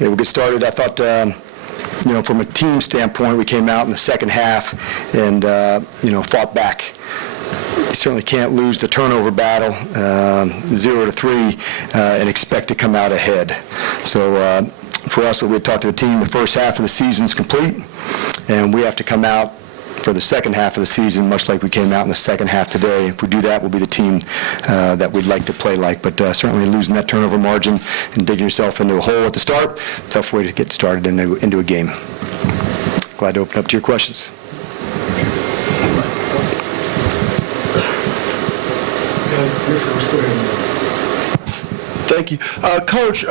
Okay, we'll get started. I thought, from a team standpoint, we came out in the second half and, fought back. You certainly can't lose the turnover battle 0-3 and expect to come out ahead. So for us, we talked to the team, the first half of the season's complete, and we have to come out for the second half of the season, much like we came out in the second half today. If we do that, we'll be the team that we'd like to play like. But certainly losing that turnover margin and digging yourself into a hole at the start, tough way to get started into a game. Glad to open up to your questions. Thank you. Coach,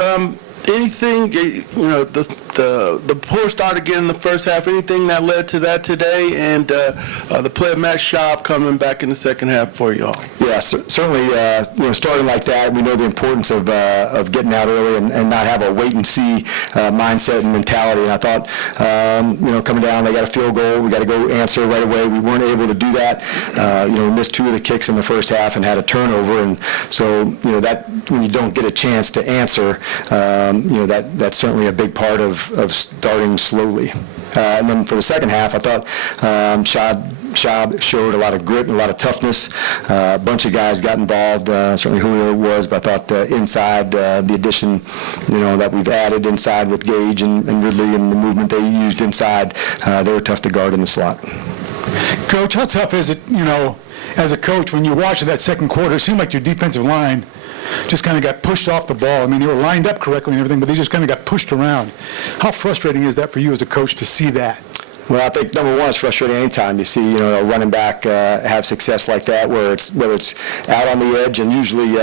anything, the poor start again in the first half, anything that led to that today, and the play of Matt Schaub coming back in the second half for y'all? Yeah, certainly, starting like that, we know the importance of getting out early and not have a wait-and-see mindset and mentality. And I thought, coming down, they got a field goal. We got to go answer right away. We weren't able to do that. We missed 2 of the kicks in the first half and had a turnover. And so, that when you don't get a chance to answer, that's certainly a big part of starting slowly. And then for the second half, I thought Schaub showed a lot of grit and a lot of toughness. A bunch of guys got involved. Certainly Julio was, but I thought inside the addition, that we've added inside with Gage and Ridley and the movement they used inside, they were tough to guard in the slot. Coach, how tough is it, as a coach, when you watch that second quarter, it seemed like your defensive line just kind of got pushed off the ball. I mean, they were lined up correctly and everything, but they just kind of got pushed around. How frustrating is that for you as a coach to see that? Well, I think number one, it's frustrating anytime you see a running back have success like that, whether it's out on the edge, and usually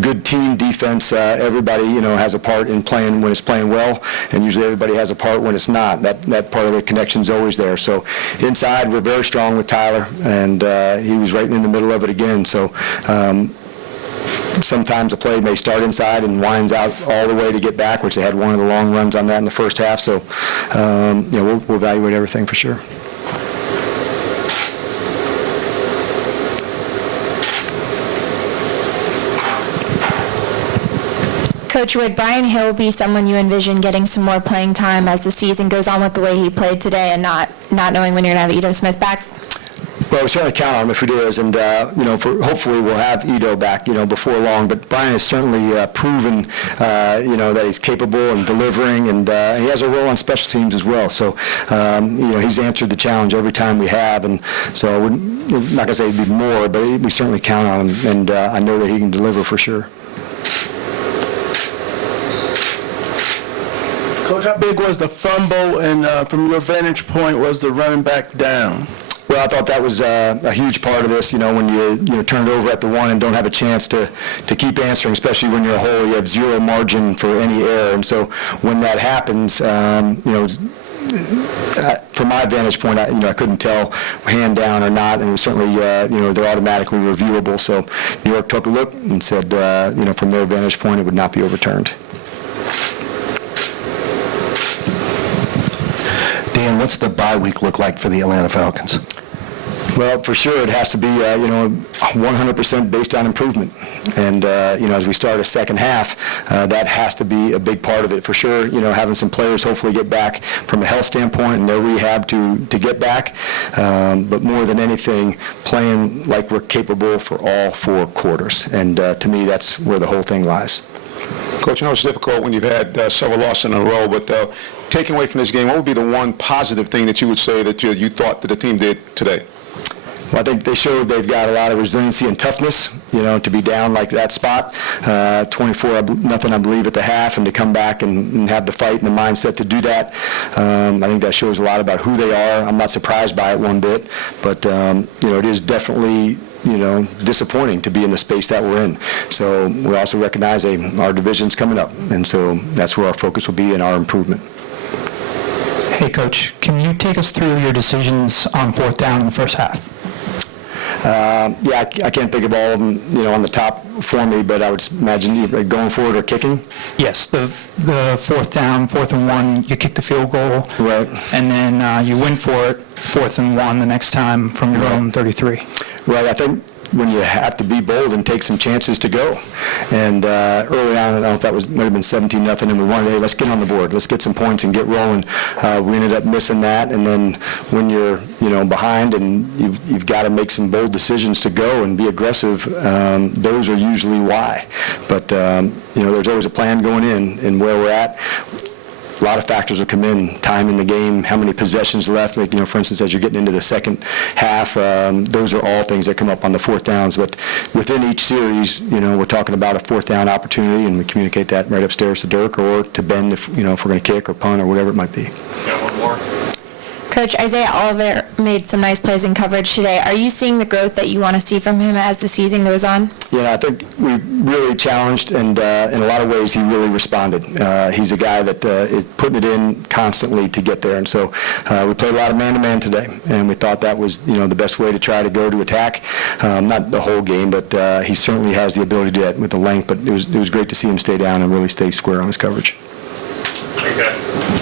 good team defense. Everybody has a part in playing when it's playing well, and usually everybody has a part when it's not. That part of the connection is always there. So inside, we're very strong with Tyler, and he was right in the middle of it again. So. Sometimes a play may start inside and winds out all the way to get back, which they had one of the long runs on that in the first half. So, we'll evaluate everything for sure. Coach, would Brian Hill be someone you envision getting some more playing time as the season goes on with the way he played today and not knowing when you're going to have Ito Smith back? Well, we certainly count on him if it is, and hopefully we'll have Ito back, before long. But Brian has certainly proven, that he's capable and delivering, and he has a role on special teams as well. So, he's answered the challenge every time we have, and so I'm not going to say it'd be more, but we certainly count on him, and I know that he can deliver for sure. Coach, how big was the fumble, and from your vantage point, was the running back down? Well, I thought that was a huge part of this, when you turn it over at the one and don't have a chance to keep answering, especially when you're a hole, you have zero margin for any error. And so when that happens, from my vantage point, I couldn't tell hand down or not, and it was certainly, they're automatically reviewable. So New York took a look and said, from their vantage point, it would not be overturned. Dan, what's the bye week look like for the Atlanta Falcons? Well, for sure, it has to be, 100% based on improvement. And, as we start a second half, that has to be a big part of it for sure. Having some players hopefully get back from a health standpoint and their rehab to get back. But more than anything, playing like we're capable for all 4 quarters. And to me, that's where the whole thing lies. Coach, it's difficult when you've had several losses in a row, but taking away from this game, what would be the one positive thing that you would say that you thought that the team did today? Well, I think they showed they've got a lot of resiliency and toughness, to be down like that spot, 24-0, I believe, at the half, and to come back and have the fight and the mindset to do that. I think that shows a lot about who they are. I'm not surprised by it one bit, but, it is definitely disappointing to be in the space that we're in. So we also recognize our division's coming up, and so that's where our focus will be in our improvement. Hey, Coach, can you take us through your decisions on 4th down in the first half? I can't think of all of them, on the top for me, but I would imagine you're going for it or kicking. Yes, the 4th down, 4th and 1, you kick the field goal. Right. And then you win for it, 4th and 1 the next time from your own 33. Right, I think when you have to be bold and take some chances to go. And early on, I don't know if that might have been 17-0, and we wanted, hey, let's get on the board, let's get some points and get rolling. We ended up missing that, and then when you're behind and you've got to make some bold decisions to go and be aggressive, those are usually why. But there's always a plan going in, and where we're at. A lot of factors will come in, time in the game, how many possessions left. Like, for instance, as you're getting into the second half, those are all things that come up on the fourth downs. But within each series, we're talking about a fourth down opportunity, and we communicate that right upstairs to Dirk or to Ben if we're going to kick or punt or whatever it might be. Got one more. Coach, Isaiah Oliver made some nice plays in coverage today. Are you seeing the growth that you want to see from him as the season goes on? I think we really challenged, and in a lot of ways he really responded. He's a guy that is putting it in constantly to get there, and so we played a lot of man-to-man today, and we thought that was the best way to try to go to attack. Not the whole game, but he certainly has the ability to do that with the length, but it was great to see him stay down and really stay square on his coverage. Thanks, guys.